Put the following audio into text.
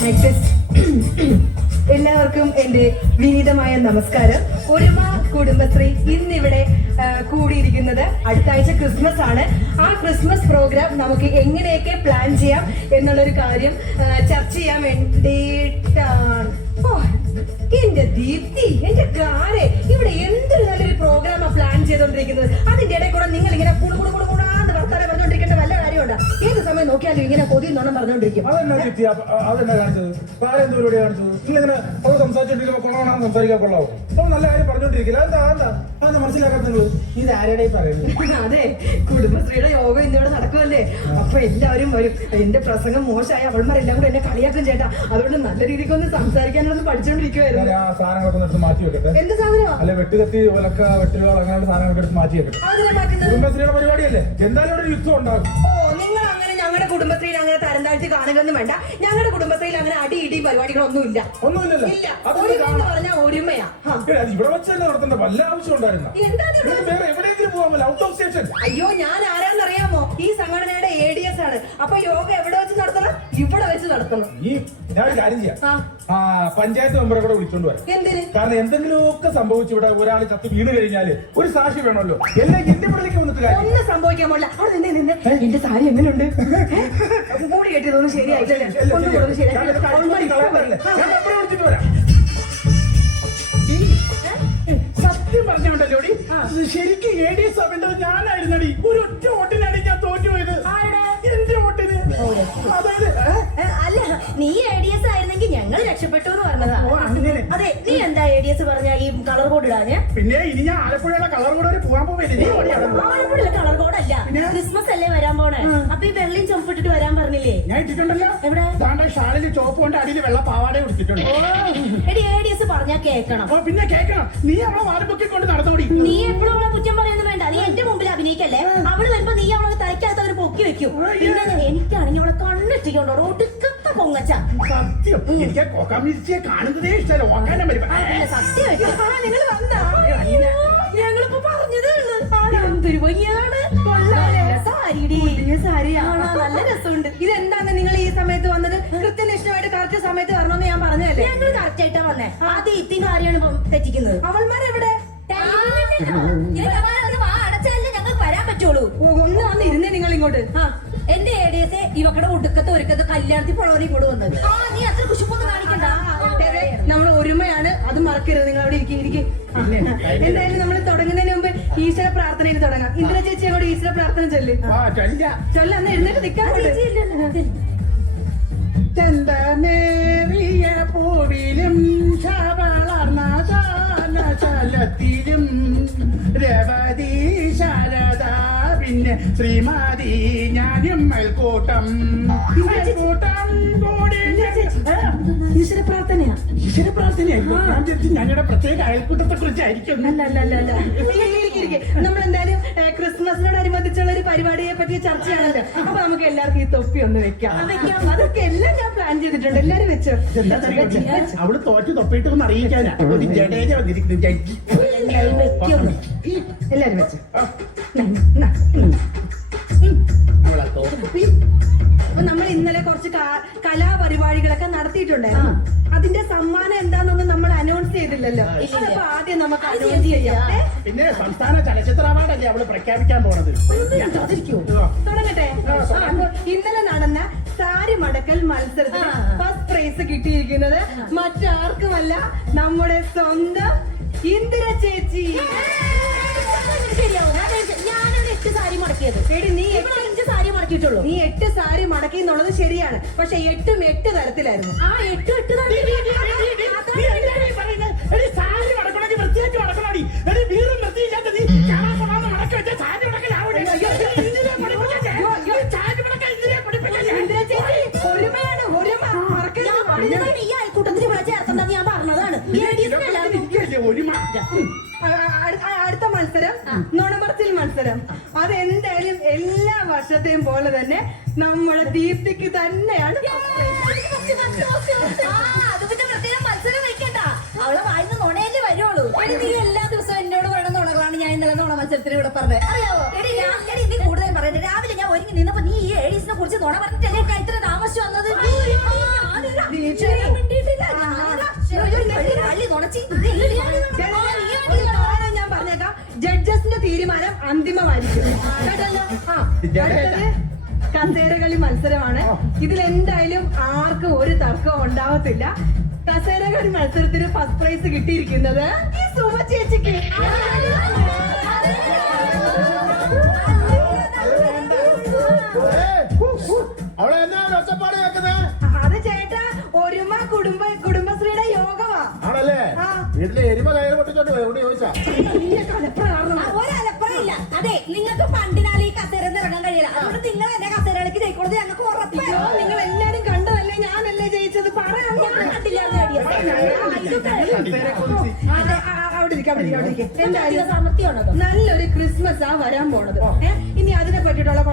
എല്ലാവർക്കും എന്റെ വിനീതമായ നമസ്കാരം. ഒരുമ കുടുംബശ്രീ ഇന്നിവിടെ കൂടിയിരിക്കുന്നത് അടുത്ത ആഴ്ച ക്രിസ്മസ് ആണ്. ആ ക്രിസ്മസ് പ്രോഗ്രാം നമുക്ക് എങ്ങനെയൊക്കെ പ്ലാൻ ചെയ്യാം എന്നുള്ളൊരു കാര്യം ചർച്ച ചെയ്യാൻ വേണ്ടിയിട്ടാണ്. എന്റെ ദീപ്തി എന്റെ കാരെ ഇവിടെ എന്തൊരു നല്ലൊരു പ്രോഗ്രാമാണ് പ്ലാൻ ചെയ്തോണ്ടിരിക്കുന്നത്. അതിന്റെ ഇടയിൽ കൂടെ നിങ്ങൾ ഇങ്ങനെ കുടു കുടു സമയം നോക്കിയാലും ഇങ്ങനെ കൊതി നോണം പറഞ്ഞോണ്ടിരിക്കും അതെന്നാ കാണിച്ചത്? താരം എന്ത് കാണിച്ചത്? നിങ്ങളിങ്ങനെ അവൾ സംസാരിച്ചോണ്ടിരിക്കുമ്പോ കൊള്ളാണെന്ന് സംസാരിക്കാൻ കൊള്ളാവോ? അവൾ നല്ല കാര്യം പറഞ്ഞോണ്ടിരിക്കില്ല. എന്താ എന്താ അതെന്താ മനസ്സിലാക്കാത്ത നിങ്ങൾ? ഇത് ആരുടെ പറയുന്നത് അതെ കുടുംബശ്രീയുടെ യോഗം ഇന്നിവിടെ നടക്കുമല്ലേ അപ്പൊ എല്ലാവരും വരും. എന്റെ പ്രസംഗം മോശമായ അവൾമാരെല്ലാം കൂടെ എന്നെ കളിയാക്കും ചേട്ടാ. അതുകൊണ്ട് നല്ല രീതിക്ക് ഒന്ന് സംസാരിക്കാനൊന്ന് പഠിച്ചോണ്ടിരിക്കുവായിരുന്നു. ഞാൻ ആ സാധനങ്ങളൊക്കെ എടുത്ത് മാറ്റി വെക്കട്ടെ? എന്ത് സാധനം അല്ല വെട്ടുകത്തി ഒലക്ക വെട്ടുകൾ അങ്ങനെയുള്ള സാധനങ്ങളൊക്കെ എടുത്ത് മാറ്റി വെക്കട്ടെ? അതിനെ മാറ്റുന്നത് കുടുംബശ്രീയുടെ പരിപാടിയല്ലേ? എന്തായാലും ഒരു യുദ്ധം ഉണ്ടാകും. ഓ നിങ്ങൾ അങ്ങനെ ഞങ്ങളുടെ കുടുംബശ്രീയിൽ അങ്ങനെ തരം താഴ്ത്തി കാണുകയൊന്നും വേണ്ട. ഞങ്ങളുടെ കുടുംബശ്രീയിൽ അങ്ങനെ അടി ഇടി പരിപാടികളൊന്നും ഇല്ല. ഒന്നുമില്ലല്ലോ. ഇല്ല. അതൊന്ന് ഒരുമ എന്ന് കാണാം? പറഞ്ഞാൽ ഒരുമയാ. ആ. ഏ, അത് ഇവിടെ വെച്ച് നടത്തേണ്ട വല്ല ആവശ്യം ഉണ്ടായിരുന്ന? എന്താ ഇത് ഇവിടെ? വേറെ എവിടെയെങ്കിലും പോകാമല്ലോ ഔട്ട് ഓഫ് സ്റ്റേഷൻ അയ്യോ ഞാൻ ആരാന്നറിയാമോ? ഈ സംഘടനയുടെ എ ഡി എസ് ആണ്. അപ്പൊ യോഗ എവിടെ വെച്ച് നടത്തണം ഇവിടെ വെച്ച് നടത്തണം. ഈ ഞാൻ ഒരു കാര്യം ചെയ്യാം. ആ. പഞ്ചായത്ത് മെമ്പറെ കൂടെ വിളിച്ചോണ്ട് വരാം. എന്തിന്? കാരണം എന്തെങ്കിലും ഒക്കെ സംഭവിച്ചു ഇവിടെ ഒരാൾ ചത്ത് വീണ് കഴിഞ്ഞാൽ ഒരു സാക്ഷി വേണമല്ലോ. എല്ലാം എന്റെ മുകളിലേക്ക് വന്നിട്ട് കാര്യം. ഒന്നും സംഭവിക്കാൻ പാടില്ല. അവിടെ നിന്നെ നിന്നെ എന്റെ സാരി എങ്ങനെയുണ്ട് മൂടി കെട്ടിയതൊന്നും ശരിയായിട്ടല്ലേ ഒന്നും കൂടെ ഒന്ന് ഞാൻ മെമ്പറെ വിളിച്ചിട്ട് വരാം. സത്യം പറഞ്ഞോണ്ടല്ലോടി ശരിക്കും എ ഡി എസ് ആവേണ്ടത് ഞാനായിരുന്നടി. ഒരു ഒറ്റ വോട്ടിനാണ് ഞാൻ അല്ല നീ എ ഡി എസ് ആയിരുന്നെങ്കിൽ ഞങ്ങൾ രക്ഷപ്പെട്ടു എന്ന് പറഞ്ഞതാ. ഓ അങ്ങനെ. അതെ നീ എന്താ എ ഡി എസ് പറഞ്ഞ ഈ കളർ കോഡ് ഇടാഞ്ഞ് പിന്നെ ഇനി ഞാൻ ആലപ്പുഴയുടെ കളർ കൂടെ വരെ പോകാൻ പോവില്ല നീ ഓടിയാണ് ആലപ്പുഴയിലെ കളർ കോഡ് അല്ല ക്രിസ്മസ് അല്ലേ വരാൻ പോണേ. അപ്പൊ ഈ വെള്ളയും ചുമപ്പിട്ടിട്ട് വരാൻ പറഞ്ഞില്ലേ? ഞാൻ ഇട്ടിട്ടുണ്ടല്ലോ. എവിടെ? ദാണ്ടെ ഷാളിൽ ചോപ്പ് കൊണ്ട് അടിയിൽ വെള്ള പാവാട കൊടുത്തിട്ടുണ്ട് ഓ എടി എ ഡി എസ് പറഞ്ഞാ കേക്കണം. അപ്പൊ പിന്നെ കേക്കണം. നീ അവളെ വാരപ്പൊക്കെ കൊണ്ട് നടന്നോടി. നീ എപ്പോഴും അവളെ കുറ്റം പറയുന്നു വേണ്ട. നീ എന്റെ മുമ്പിൽ അഭിനയിക്കല്ലേ? അവൾ വരുമ്പോ നീ അവളെ തലയ്ക്കകത്ത് അവർ പൊക്കി വെക്കും. പിന്നെ എനിക്കാണെങ്കിൽ അവളെ കണ്ണിട്ടിട്ടുണ്ടോ ഒടുക്കത്തെ പൊങ്ങച്ച. സത്യം. എനിക്ക് കൊക്കാമിരിച്ചിയെ കാണുന്നതേ ഇഷ്ടമല്ല. ഓക്കാനം സത്യമായിട്ട് നിങ്ങൾ വന്നാ? ഞങ്ങളിപ്പോ പറഞ്ഞതേ ഉള്ളൂ. എന്തൊരു ഭംഗിയാണ്? നല്ല രസമുണ്ട്. ഇതെന്താണ് നിങ്ങൾ ഈ സമയത്ത് വന്നത്? കൃത്യനിഷ്ഠമായിട്ട് കറക്റ്റ് സമയത്ത് വരണമെന്ന് ഞാൻ പറഞ്ഞതല്ലേ? ഞങ്ങൾ കറക്റ്റ് ആയിട്ടാ വന്നേ. ആദ്യം ഇത്തി കാര്യമാണ് തെറ്റിക്കുന്നത്. അവൾമാരെവിടെ? ഞങ്ങൾക്ക് വരാൻ പറ്റുള്ളൂ. ഒന്ന് വന്നിരുന്നേ നിങ്ങൾ ഇങ്ങോട്ട് ആ. എന്റെ എസ് ഇവക്കടെ ഒടുക്കത്തെ ഒരുക്കത്തെ കല്യാണത്തിൽ പോണവരെ കൂടെ വന്നത്. ആ നീ അത്ര കുശുപ്പൊന്നും കാണിക്കണ്ട. നമ്മൾ ഒരുമയാണ് അത് മറക്കരുത്. നിങ്ങൾ അവിടെ ഇരിക്കും ഇരിക്കും. എന്തായാലും നമ്മൾ തുടങ്ങുന്നതിന് മുമ്പ് ഈശ്വര പ്രാർത്ഥനയിൽ തുടങ്ങാം. ഇന്ദ്ര ചേച്ചി അങ്ങോട്ട് ഈശ്വര പ്രാർത്ഥന ചൊല്ല്. ആ ചൊല്ല. അന്ന് എഴുന്നേറ്റ് നിൽക്കാൻ ചന്ദനേറിയ പൂവിലും ശവളർന്ന ശാലത്തിലും രവതി പിന്നെ ശ്രീമതി ഞാനും മേൽക്കൂട്ടം. കൂടി ഈശ്വര പ്രാർത്ഥനയാ. ഈശ്വര പ്രാർത്ഥനയായിരുന്നു ഞാൻ വിചാരിച്ചു ഞങ്ങളുടെ പ്രത്യേക അയൽക്കൂട്ടത്തെ കുറിച്ചായിരിക്കും അല്ല അല്ല അല്ല. അല്ല നമ്മൾ എന്തായാലും ക്രിസ്മസിനോടനുബന്ധിച്ചുള്ള ഒരു പരിപാടിയെ പറ്റിയ ചർച്ചയാണല്ലോ. അപ്പൊ നമുക്ക് എല്ലാവർക്കും ഈ തൊപ്പി ഒന്ന് വെക്കാം. അതൊക്കെ എല്ലാം ഞാൻ പ്ലാൻ ചെയ്തിട്ടുണ്ട്. എല്ലാരും വെച്ച്. അവൾ തോറ്റ് തൊപ്പിയിട്ട് ഒന്ന് അറിയിക്കാനാ. ഒരു ജഡേജ വന്നിരിക്കുന്നു. ജഡ്ജി. വെക്കുന്നു എല്ലാരും വെച്ചോ അപ്പൊ നമ്മൾ ഇന്നലെ കുറച്ച് കലാപരിപാടികളൊക്കെ നടത്തിയിട്ടുണ്ടായിരുന്നു. അതിന്റെ സമ്മാനം എന്താണെന്നൊന്നും നമ്മൾ അനൗൺസ് ചെയ്തില്ലല്ലോ. അതപ്പോ ആദ്യം നമുക്ക് അനൗൺസ് ചെയ്യാം? പിന്നെ സംസ്ഥാന ചലച്ചിത്ര അവാർഡല്ലേ അവൾ പ്രഖ്യാപിക്കാൻ പോണത്. തുടങ്ങട്ടെ. ഇന്നലെ നടന്ന സാരി മടക്കൽ മത്സരത്തിൽ ഫസ്റ്റ് പ്രൈസ് കിട്ടിയിരിക്കുന്നത് മറ്റാർക്കുമല്ല നമ്മുടെ സ്വന്തം ഇന്ദിര ചേച്ചി. ശരിയാവും. എട്ട് സാരി മടക്കിയത്. എടി നീ അഞ്ച് സാരി മടക്കിയിട്ടുള്ളൂ. നീ എട്ട് സാരി മടക്കി എന്നുള്ളത് ശരിയാണ്. പക്ഷെ എട്ടും എട്ട് തരത്തിലായിരുന്നു. ആ എട്ടും എട്ട് നീ, മത്സരം നുണപറച്ചിൽ മത്സരം. അതെന്തായാലും എല്ലാ വർഷത്തെയും പോലെ തന്നെ നമ്മുടെ ദീപ്തിക്ക് തന്നെയാണ് അത് അവളെ വായിന്ന് നുണയല്ലേ വരുള്ളൂ. നീ എല്ലാ ദിവസവും എന്നോട് പറയുന്ന നുണകളാണ് ഞാൻ ഇന്നലെ നുണ മത്സരത്തിന് ഇവിടെ പറഞ്ഞത് അറിയാവോ? നീ കൂടുതൽ പറയുന്നത് രാവിലെ ഞാൻ ഒരുങ്ങി നിന്നപ്പോ നീ ഈ ഏഡീസിനെ കുറിച്ച് നുണ പറഞ്ഞിട്ടല്ലേ ഇത്ര താമസിച്ചു വന്നത്? അള്ളി നുണച്ചി. തീരുമാനം അന്തിമമായിരിക്കും. കേട്ടല്ലോ? ആ അടുത്തത് കസേരകളി മത്സരമാണ്. ഇതിൽ എന്തായാലും ആർക്കും ഒരു തർക്കവും ഉണ്ടാവത്തില്ല. കസേരകളി മത്സരത്തിന് ഫസ്റ്റ് പ്രൈസ് കിട്ടിയിരിക്കുന്നത് ഈ സുമ ചേച്ചിക്ക്. വീട്ടിലെ എരുമ കയറി പൊട്ടിച്ചോണ്ട് പോയി. എവിടെ ചോദിച്ചാ? ഒരലപ്പറയില്ല. അതെ നിങ്ങൾക്ക് പണ്ടിനാൽ ഈ കസേര ഇറങ്ങാൻ കഴിയില്ല. അതുകൊണ്ട് നിങ്ങൾ എന്റെ കസേരകളിലേക്ക് ജയിക്കുന്നത് ഞങ്ങൾക്ക് ഉറപ്പാണ് നിങ്ങൾ എല്ലാരും കണ്ടതല്ലേ? ഞാനല്ലേ ജയിച്ചത്? പറയാൻ ഞാൻ കണ്ടില്ല. നല്ലൊരു ക്രിസ്മസ് ആ വരാൻ പോണത്. ഇനി അതിനെ പറ്റിയിട്ടുള്ള